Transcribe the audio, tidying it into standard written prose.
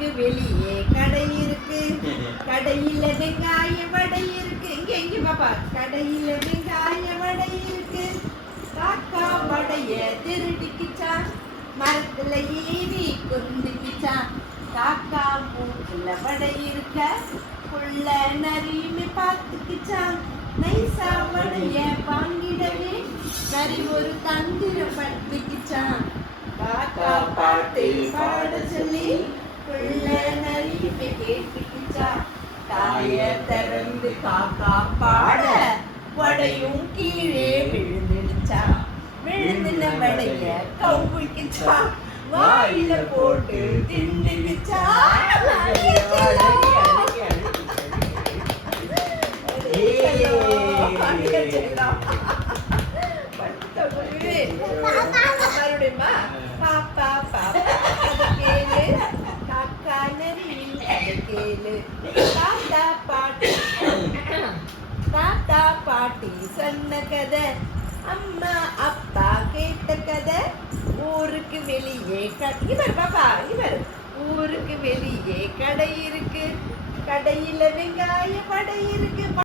ஊருக்கு வெளியே கடை இருக்கு, கடையில வெங்காய வடை இருக்கு. இங்க பாப்பா, கடையில வெங்காய வடை இருக்கு. காக்கா வடைய திருடிக்கிச்சான், மரத்துல ஏறி கொண்டுக்கிச்சான். காக்கா மூக்குல வடை இருக்க, புள்ள நரியுமே பார்த்துக்கிச்சான். நைசா வடைய வாங்கிடவே நரி ஒரு தந்திரம் படுத்துக்கிச்சான். காக்கா பாட்டு பாட சொல்லி புள்ள நரியுமே கேட்டுக்கிச்சான். தாய திறந்து காக்கா பாட வடையும் கீழே விழுந்துடுச்சான். விழுந்துன வடைய கவுக்கிச்சான், வாயில போட்டு தின்னுக்கிச்சான். பாப்பா பாப்பா அது கேளு, காக்கா நரி அது கேளு. தாத்தா பாட்டி சொன்ன கதை, அம்மா அப்பா கேட்ட கதை. ஊருக்கு வெளியே இவர் பாப்பா இவர் ஊருக்கு வெளியே கடை இருக்கு, கடையில வெங்காய வடை இருக்கு.